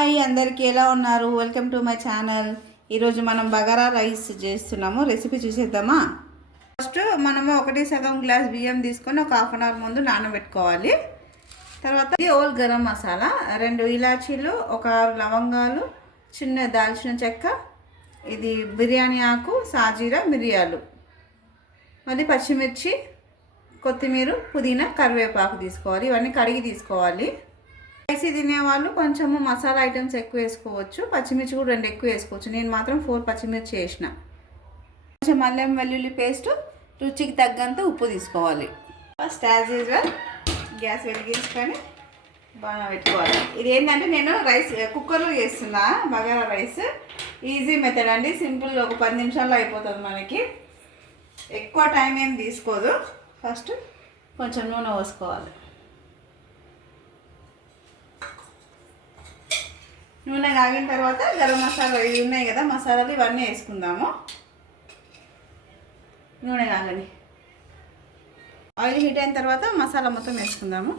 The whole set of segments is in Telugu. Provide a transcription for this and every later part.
హాయ్ అందరికీ ఎలా ఉన్నారు? Welcome to my channel. ఈరోజు మనం బగారా రైస్ చేస్తున్నాము. రెసిపీ చూసేద్దామా? ఫస్ట్ మనము 1/2 గ్లాస్ బియ్యం తీసుకొని ఒక హాఫ్ అన్ అవర్ ముందు నానబెట్టుకోవాలి. తర్వాత ఓల్ గరం మసాలా, 2 ఇలాచీలు, ఒక 6 లవంగాలు, చిన్న దాల్చిన చెక్క, ఇది బిర్యానీ ఆకు, సాజీరా, మిరియాలు, మళ్ళీ పచ్చిమిర్చి, కొత్తిమీర, పుదీనా, కరివేపాకు తీసుకోవాలి. ఇవన్నీ కడిగి తీసుకోవాలి. స్పైసీ తినేవాళ్ళు కొంచెము మసాలా ఐటమ్స్ ఎక్కువ వేసుకోవచ్చు. పచ్చిమిర్చి కూడా 2 ఎక్కువ వేసుకోవచ్చు. నేను మాత్రం 4 పచ్చిమిర్చి వేసిన. కొంచెం అల్లం వెల్లుల్లి పేస్ట్, రుచికి తగ్గంత ఉప్పు తీసుకోవాలి. ఫస్ట్ యాజ్ యూజువల్ గ్యాస్ వెలిగించుకొని బాగా పెట్టుకోవాలి. ఇది ఏంటంటే నేను రైస్ కుక్కర్లో చేస్తున్నా, బగారా రైస్. ఈజీ మెథడ్ అండి, సింపుల్. ఒక 10 నిమిషాల్లో అయిపోతుంది మనకి. ఎక్కువ టైం ఏం తీసుకోదు. ఫస్ట్ కొంచెం నూనె పోసుకోవాలి. నూనె కాగిన తర్వాత గరం మసాలా ఇవి ఉన్నాయి కదా, మసాలాలు ఇవన్నీ వేసుకుందాము. నూనె కాగని ఆయిల్ హీట్ అయిన తర్వాత మసాలా మొత్తం వేసుకుందాము.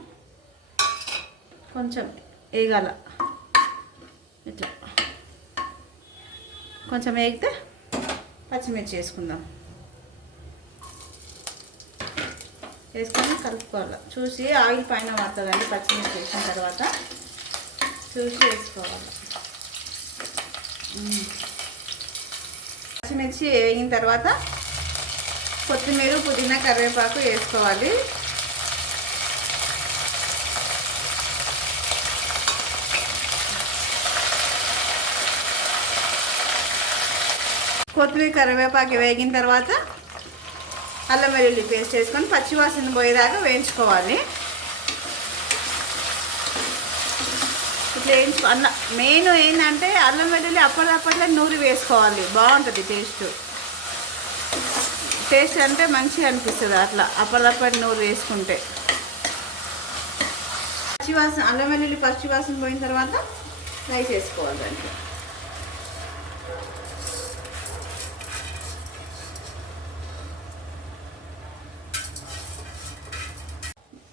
కొంచెం వేగాల, ఇట్లా కొంచెం వేగితే పచ్చిమిర్చి వేసుకుందాం. వేసుకొని కలుపుకోవాలి. చూసి ఆయిల్ పైన పడుతుందండి. పచ్చిమిర్చి వేసిన తర్వాత చూసి వేసుకోవాలి. పచ్చిమిర్చి వేగిన తర్వాత కొత్తిమీర, పుదీనా, కరివేపాకు వేసుకోవాలి. కొత్తిమీర, కరివేపాకు వేగిన తర్వాత అల్లం వెల్లుల్లి పేస్ట్ వేసుకొని పచ్చివాసన పోయేదాకా వేయించుకోవాలి. ఇట్లా మెయిన్ ఏంటంటే అల్లం వెల్లుల్లి అప్పటిదప్పట్లో నూరి వేసుకోవాలి. బాగుంటుంది టేస్ట్ అంటే మంచిగా అనిపిస్తుంది అట్లా అప్పటిదప్పటి నూరి వేసుకుంటే. పచ్చివాసన అల్లం వెల్లుల్లి పచ్చివాసన పోయిన తర్వాత రైస్ వేసుకోవాలి.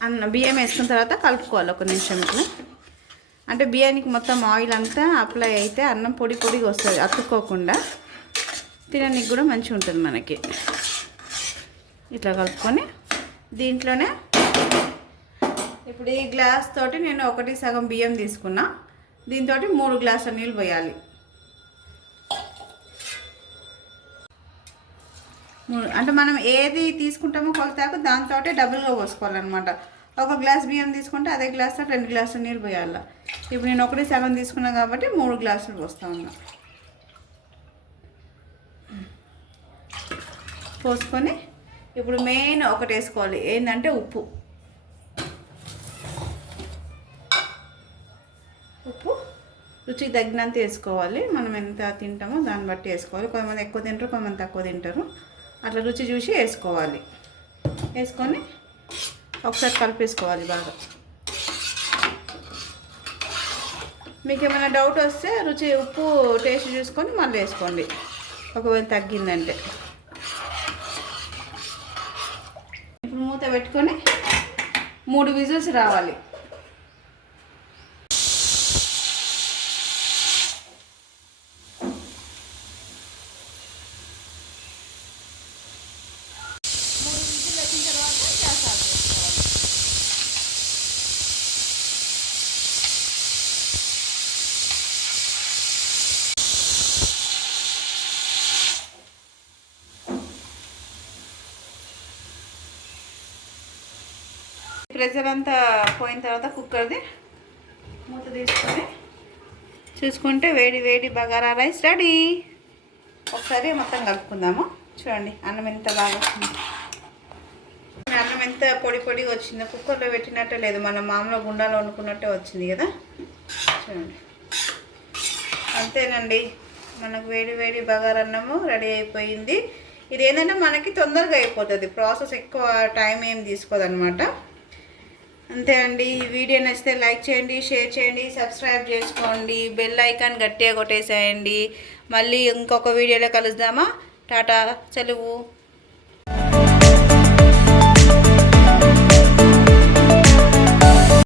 దాంట్లో బియ్యం వేసుకున్న తర్వాత కలుపుకోవాలి 1 నిమిషం ఇట్లా. అంటే బియ్యానికి మొత్తం ఆయిల్ అంతా అప్లై అయితే అన్నం పొడి పొడిగా వస్తుంది, అతుక్కోకుండా. తినడానికి కూడా మంచిగా ఉంటుంది మనకి. ఇట్లా కలుపుకొని దీంట్లోనే ఇప్పుడు ఈ గ్లాస్ తోటి నేను 1/2 బియ్యం తీసుకున్నా. దీంతో 3 గ్లాసుల నీళ్ళు పోయాలి. అంటే మనం ఏది తీసుకుంటామో కొలతాకు దాంతో డబుల్గా పోసుకోవాలన్నమాట. 1 గ్లాస్ బియ్యం తీసుకుంటే అదే గ్లాస్తో 2 గ్లాసుల నీళ్ళు పోయాలి. ఇప్పుడు నేను 1/2 తీసుకున్నా కాబట్టి 3 గ్లాసులు పోస్తా ఉన్నా. పోసుకొని ఇప్పుడు మెయిన్ ఒకటి వేసుకోవాలి. ఏంటంటే ఉప్పు రుచికి తగినంత వేసుకోవాలి. మనం ఎంత తింటామో దాన్ని బట్టి వేసుకోవాలి. కొంతమంది ఎక్కువ తింటారు, కొంతమంది తక్కువ తింటారు. అట్లా రుచి చూసి వేసుకోవాలి. వేసుకొని ఒకసారి కలిపేసుకోవాలి బాగా. మీకు ఏమైనా డౌట్ వస్తే ఉప్పు టేస్ట్ చూసుకొని మళ్ళీ వేసుకోండి ఒకవేళ తగ్గిందంటే. ఇప్పుడు మూత పెట్టుకొని 3 విజిల్స్ రావాలి. ప్రెషర్ అంతా పోయిన తర్వాత కుక్కర్ది మూత తీసుకొని చూసుకుంటే వేడి వేడి బగారా రైస్ రెడీ. ఒకసారి మొత్తం కలుపుకుందాము. చూడండి అన్నం ఎంత బాగా వచ్చింది. అన్నం ఎంత పొడి పొడిగా వచ్చిందో, కుక్కర్లో పెట్టినట్టే లేదు, మనం మామూలుగా గుండాలో వండుకున్నట్టే వచ్చింది కదా. చూడండి అంతేనండి, మనకు వేడి వేడి బగారా అన్నము రెడీ అయిపోయింది. ఇది ఏంటంటే మనకి తొందరగా అయిపోతుంది, ప్రాసెస్ ఎక్కువ టైం ఏం తీసుకోదన్నమాట. అంతే అండి. ఈ వీడియో నచ్చితే లైక్ చేయండి, షేర్ చేయండి, సబ్స్క్రైబ్ చేసుకోండి, బెల్ ఐకాన్ గట్టిగా కొట్టేసేయండి. మళ్ళీ ఇంకొక వీడియోలో కలుద్దామా? టాటా, సెలవు.